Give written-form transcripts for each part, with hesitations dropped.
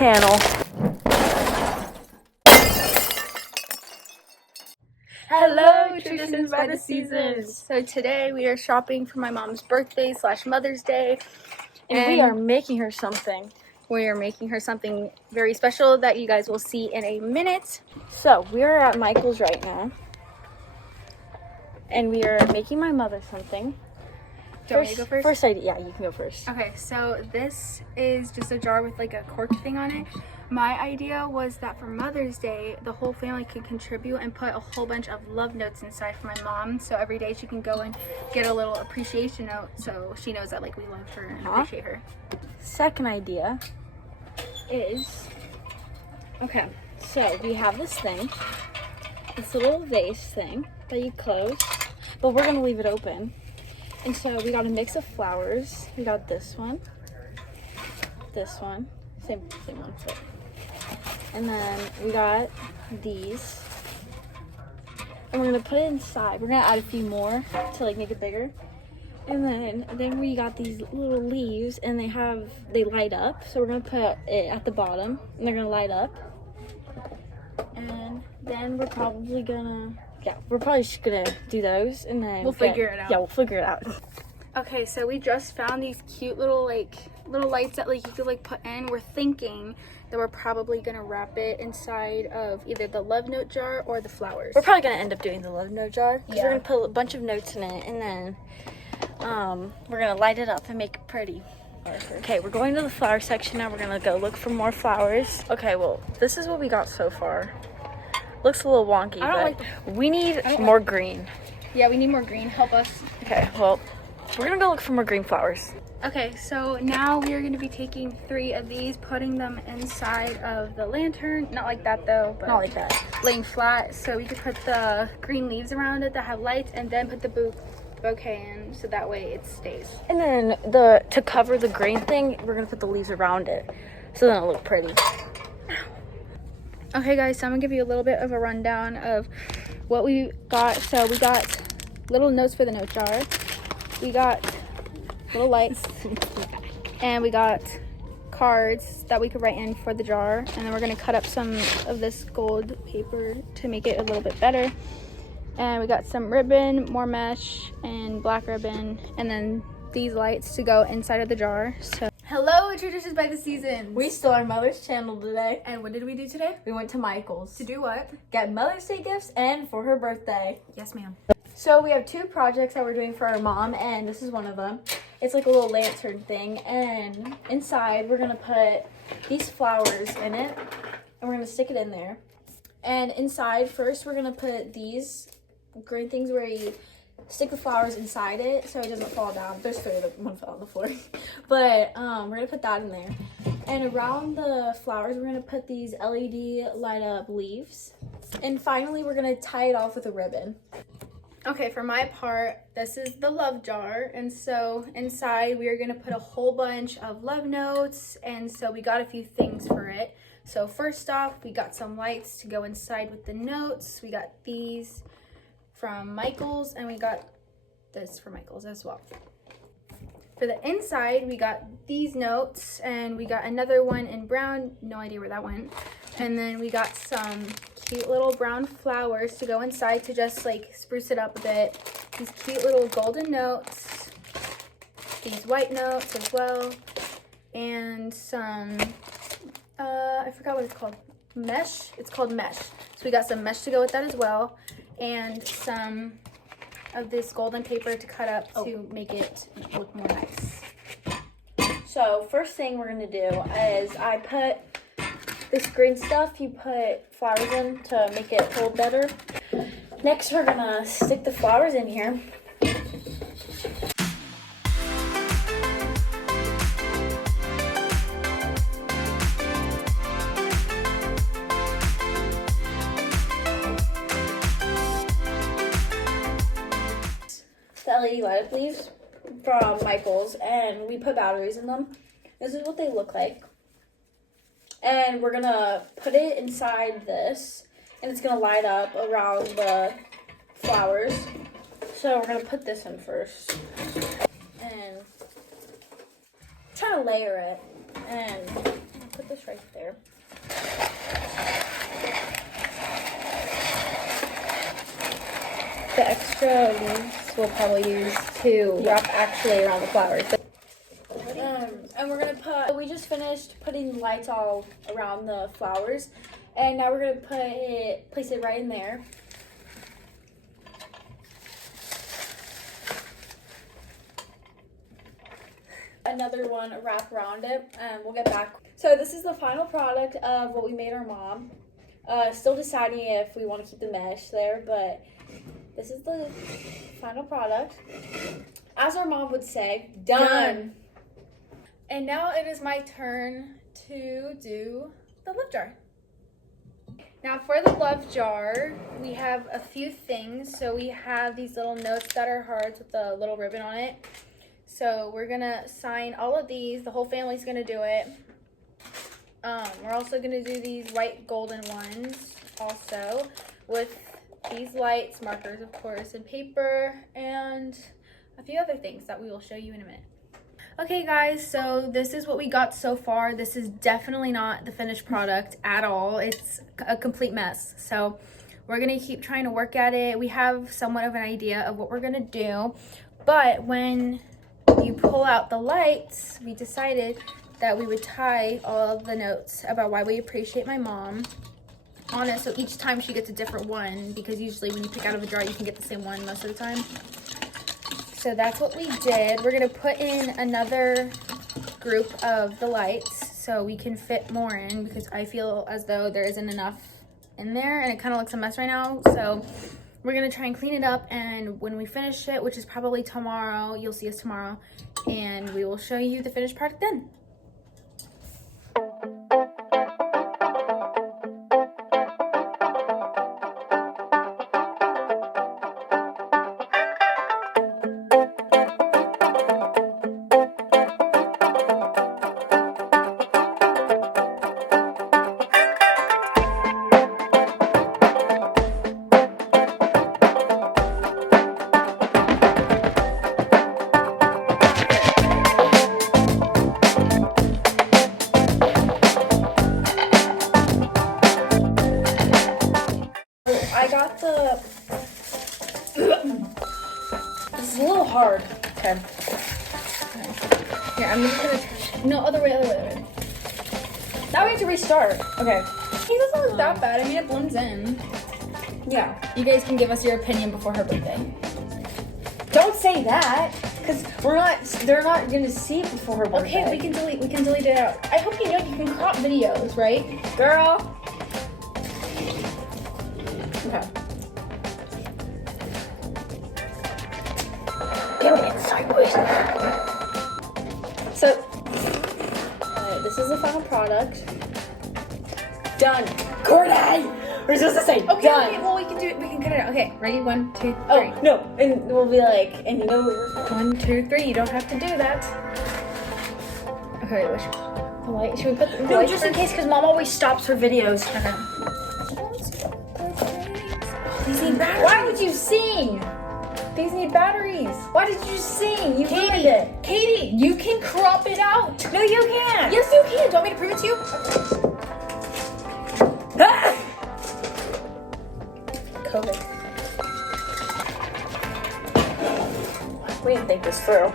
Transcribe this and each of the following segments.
channel. Hello, Traditions by the Seasons. So today we are shopping for my mom's birthday / Mother's Day. And we are making her something. We are making her something very special that you guys will see in a minute. So we are at Michael's right now. And we are making my mother something. Do you want me to go first? First idea, yeah, you can go first. Okay, so this is just a jar with like a cork thing on it. My idea was that for Mother's Day, the whole family could contribute and put a whole bunch of love notes inside for my mom. So every day she can go and get a little appreciation note so she knows that like we love her and appreciate her. Second idea is, okay, so we have this thing, this little vase thing that you close, but we're gonna leave it open. And so we got a mix of flowers. We got this one, same one, but. And then we got these, and we're gonna put it inside. We're gonna add a few more to like make it bigger. And then we got these little leaves, and they light up. So we're gonna put it at the bottom, and they're gonna light up. And then we're probably just gonna do those, and then we'll figure it out. Yeah, we'll figure it out. Okay, so we just found these cute little lights that like you could like put in. We're thinking that we're probably gonna wrap it inside of either the love note jar or the flowers. We're probably gonna end up doing the love note jar, because Yeah. we're gonna put a bunch of notes in it, and then we're gonna light it up and make it pretty. Okay, we're going to the flower section now. We're gonna go look for more flowers. Okay, well, this is what we got so far. Looks a little wonky, but we need more green. Yeah, we need more green. Help us. Okay, well, we're gonna go look for more green flowers. Okay, so now we are going to be taking 3 of these, putting them inside of the lantern. Not like that though, but Not like that. laying flat so we can put the green leaves around it that have lights, and then put the bouquet in so that way it stays. And then to cover the green thing, we're gonna put the leaves around it, so then it'll look pretty. Okay guys, so I'm gonna give you a little bit of a rundown of what we got. So we got little notes for the note jar, we got little lights, and we got cards that we could write in for the jar, and then we're gonna cut up some of this gold paper to make it a little bit better. And we got some ribbon, more mesh, and black ribbon, and then these lights to go inside of the jar. So hello, Traditions by the Seasons. We stole our mother's channel today. And what did we do today? We went to Michael's To do what? get Mother's Day gifts and for her birthday. Yes, ma'am. So we have 2 projects that we're doing for our mom, and this is one of them. It's like a little lantern thing, and inside we're gonna put these flowers in it, and we're gonna stick it in there. And inside first we're gonna put these green things where you stick the flowers inside it so it doesn't fall down. There's 3 of them, one fell on the floor. But we're gonna put that in there. And around the flowers we're gonna put these LED light up leaves. And finally we're gonna tie it off with a ribbon. Okay, for my part, this is the love jar, and so inside we are going to put a whole bunch of love notes, and so we got a few things for it. So first off, we got some lights to go inside with the notes. We got these from Michael's, and we got this from Michael's as well. For the inside, we got these notes, and we got another one in brown, no idea where that went, and then we got some cute little brown flowers to go inside to just like spruce it up a bit. These cute little golden notes, these white notes as well, and some I forgot what it's called, mesh. It's called mesh. So we got some mesh to go with that as well, and some of this golden paper to cut up to make it look more nice. So first thing we're gonna do is I put this green stuff, you put flowers in to make it hold better. Next we're gonna stick the flowers in here. The LED light up leaves from Michael's, and we put batteries in them. This is what they look like. And we're gonna put it inside this, and it's gonna light up around the flowers. So we're gonna put this in first, and try to layer it, and put this right there. The extra leaves we'll probably use to wrap actually around the flowers. And we're gonna put, we just finished putting lights all around the flowers, and now we're gonna place it right in there. Another one wrap around it, and we'll get back. So this is the final product of what we made our mom. Still deciding if we want to keep the mesh there, but this is the final product. As our mom would say, done. And now it is my turn to do the love jar. Now for the love jar, we have a few things. So we have these little notes that are hearts with a little ribbon on it. So we're gonna sign all of these. The whole family's gonna do it. We're also gonna do these white golden ones also with these lights, markers of course, and paper, and a few other things that we will show you in a minute. Okay guys, so this is what we got so far. This is definitely not the finished product at all. It's a complete mess. So we're gonna keep trying to work at it. We have somewhat of an idea of what we're gonna do, but when you pull out the lights, we decided that we would tie all of the notes about why we appreciate my mom on it, so each time she gets a different one, because usually when you pick out of a jar you can get the same one most of the time. So that's what we did. We're gonna put in another group of the lights so we can fit more in, because I feel as though there isn't enough in there and it kind of looks a mess right now. So we're gonna try and clean it up, and when we finish it, which is probably tomorrow, you'll see us tomorrow, and we will show you the finished product then. I got the, this is a little hard. Okay. Here, I'm just gonna, no, other way. Now we have to restart. Okay. It doesn't look that bad. I mean, it blends in. Yeah. You guys can give us your opinion before her birthday. Don't say that, because they're not gonna see it before her birthday. Okay, we can delete it out. I hope you know you can crop videos, right? Girl. Okay. Doing it sideways. So, this is the final product. Done. Courtney! We're supposed to say Okay, done. okay, well we can do it. We can cut it out. Okay, ready? 1, 2, 3. Oh no, and we'll be like, and you know, 1, 2, 3. You don't have to do that. Okay, which the light? Should we put the light just first? in case, because Mom always stops her videos. Okay. These need batteries. Why would you sing? These need batteries. Why did you sing? You ruined it. Katie, you can crop it out. No, you can't. Yes, you can. Do you want me to prove it to you? Ah! COVID. We didn't think this through.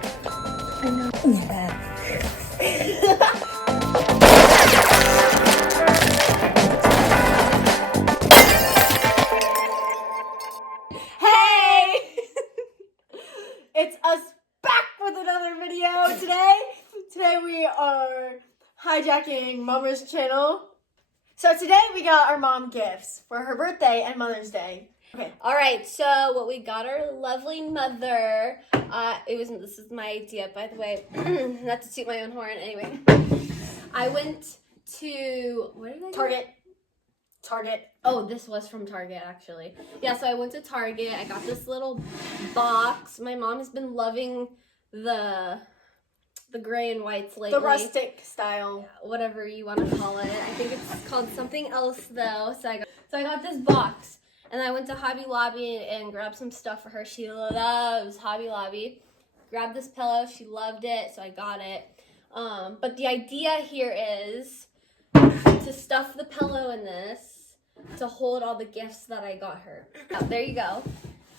I know. It's us back with another video today. Today we are hijacking Mama's channel. So today we got our mom gifts for her birthday and Mother's Day. Okay. All right, so what we got our lovely mother, this is my idea, by the way, not to toot my own horn, anyway. I went to, where did I go? Target. Oh, this was from Target, actually. Yeah, so I went to Target. I got this little box. My mom has been loving the gray and whites lately. The rustic style. Whatever you want to call it. I think it's called something else, though. So I got this box. And I went to Hobby Lobby and grabbed some stuff for her. She loves Hobby Lobby. Grabbed this pillow. She loved it, so I got it. But the idea here is to stuff the pillow in this to hold all the gifts that I got her. Oh, there you go.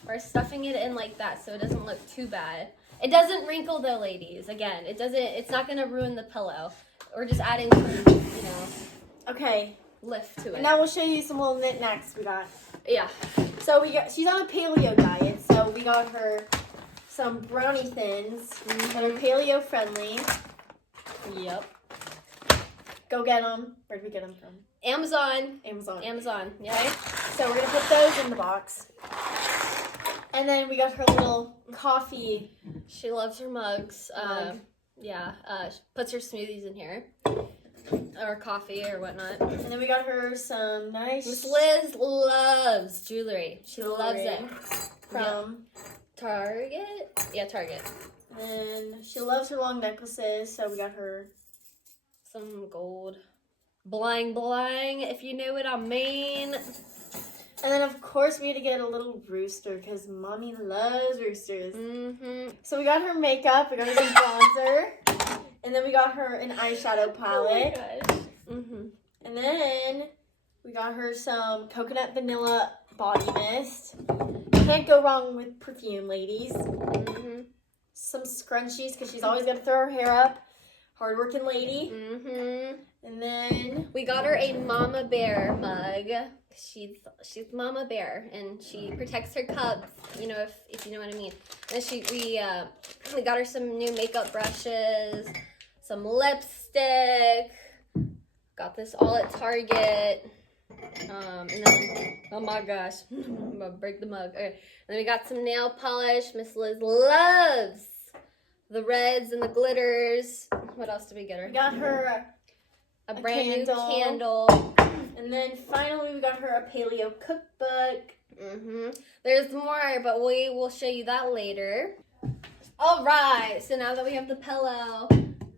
We're stuffing it in like that so it doesn't look too bad. It doesn't wrinkle though, ladies. Again, it's not gonna ruin the pillow. We're just adding some, you know, Okay. lift to it. And now we'll show you some little knickknacks we got. Yeah. So she's on a paleo diet, so we got her some brownie thins that are paleo friendly. Yep. Go get them. Where'd we get them from? Amazon. Amazon. Yeah. Okay. So we're gonna put those in the box. And then we got her little coffee. She loves her mugs. Mug. Yeah. She puts her smoothies in here. Or coffee or whatnot. And then we got her some nice Miss Liz loves jewelry. She loves it. From Target? Yeah, Target. And she loves her long necklaces, so we got her Some gold. Bling bling, if you know what I mean. And then of course we had to get a little rooster because mommy loves roosters. So we got her makeup, we got her some bronzer, and then we got her an eyeshadow palette. Oh my gosh. And then we got her some coconut vanilla body mist. Can't go wrong with perfume, ladies. Some scrunchies because she's always got to throw her hair up. Hardworking lady. And then we got her a mama bear mug. She's mama bear and she protects her cubs, you know, if you know what I mean. And we got her some new makeup brushes, some lipstick. Got this all at Target. And then, oh my gosh, I'm gonna break the mug. Okay. And then we got some nail polish. Miss Liz loves the reds and the glitters. What else did we get her? we got her A brand new candle. And then finally we got her a paleo cookbook. There's more, but we will show you that later. All right, so now that we have the pillow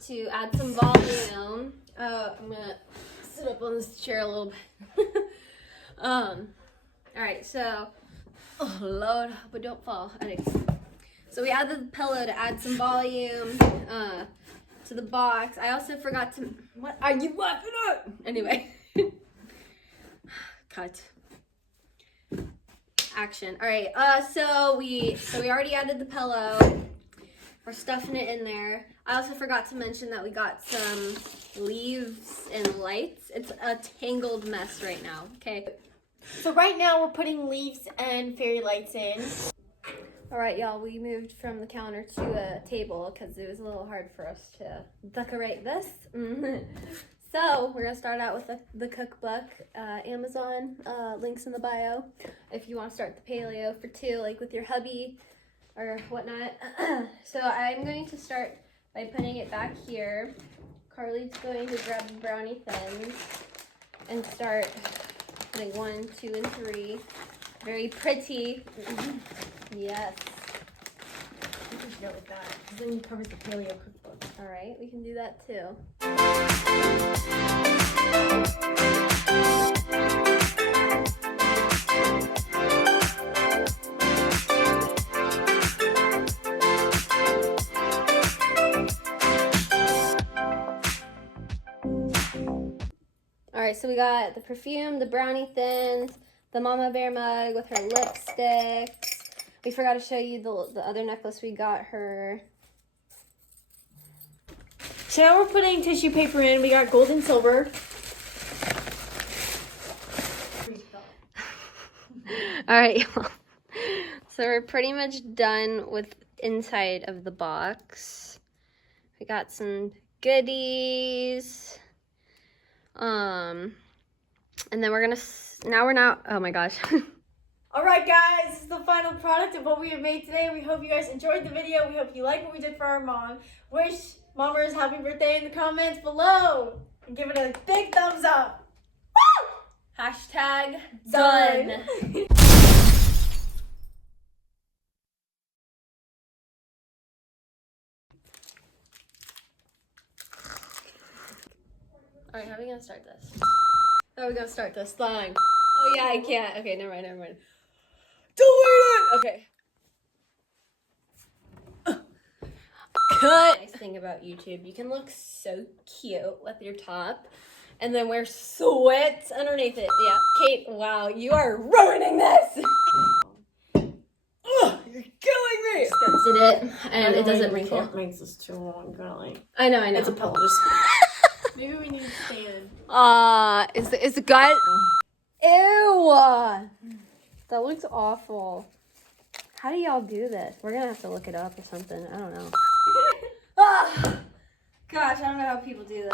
to add some volume, I'm gonna sit up on this chair a little bit. All right, so, oh Lord, but don't fall. Anyways, so we added the pillow to add some volume to the box. I also forgot to. What are you laughing at? Anyway. Cut. Action. All right. So we already added the pillow. We're stuffing it in there. I also forgot to mention that we got some leaves and lights. It's a tangled mess right now. Okay. So right now we're putting leaves and fairy lights in. All right, y'all. We moved from the counter to a table because it was a little hard for us to decorate this. So we're gonna start out with the cookbook, Amazon, links in the bio. If you want to start the paleo for two, like with your hubby or whatnot. So I'm going to start by putting it back here. Carly's going to grab the brownie thins and start putting 1, 2, and 3. Very pretty. Yes. You can go with that, because then you cover the paleo cookbook. All right, we can do that too. All right, so we got the perfume, the brownie thins, the mama bear mug with her lipsticks. We forgot to show you the other necklace we got her. So now we're putting tissue paper in. We got gold and silver. All right, so we're pretty much done with inside of the box. We got some goodies. And then we're gonna, oh my gosh. All right, guys, this is the final product of what we have made today. We hope you guys enjoyed the video. We hope you like what we did for our mom. Wish Mammers happy birthday in the comments below. And give it a big thumbs up. Woo! Hashtag done. All right, how are we gonna start this? How are we gonna start this thing? Oh yeah, I can't. Okay, never mind. Delete it! Okay. Cut! Nice thing about YouTube, you can look so cute with your top. and then wear sweats underneath it. Yeah. Kate, wow, you are ruining this. Ugh, you're killing me. Did it, and it doesn't wrinkle. Can't make this too long, girlie. I know. It's a pillow. Just maybe we need to stand. Is the gut? Ew. That looks awful. How do y'all do this? We're gonna have to look it up or something. I don't know. Gosh, I don't know how people do this.